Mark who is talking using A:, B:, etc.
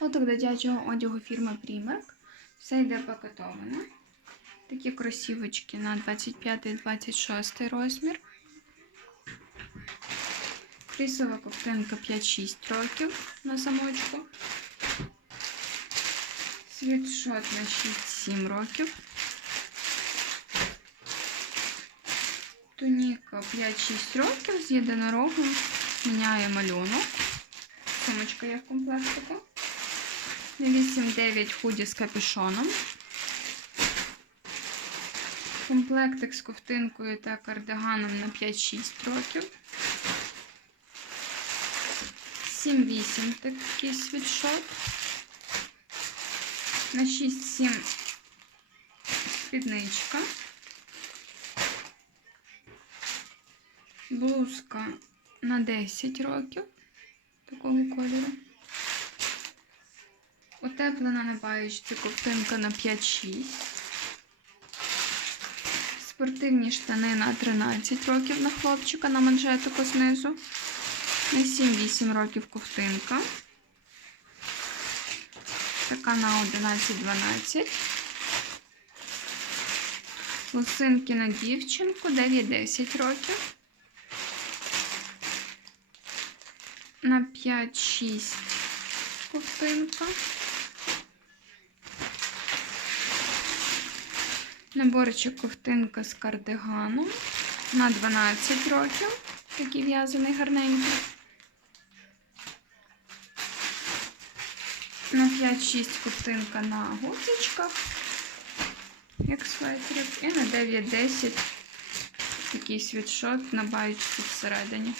A: Отак дитячого одягу фірми Primark. Все йде пакетовано. Такі кросівочки на 25-26 розмір. Фрісова ковтинка 5-6 років на замочку. Світшот на 6-7 років. Туніка 5-6 років з єдинорогом. Міняє малюнок. Сумочка є в комплектику. На 8-9 худі з капюшоном. Комплектик з ковтинкою та кардиганом на 5-6 років. 7-8 такий світшот. На 6-7 спідничка. Блузка на 10 років такого кольору. Утеплена на баєчці ковтинка на 5-6. Спортивні штани на 13 років на хлопчика на манжетику знизу. На 7-8 років ковтинка. Така на 11-12. Лосинки на дівчинку 9-10 років. На 5-6 ковтинка. Наборчик ковтинка з кардиганом на 12 років. Такий в'язаний гарненький. На 5-6 ковтинка на гудзичках, як светрик. І на 9-10 такий світшот на баючці всередині.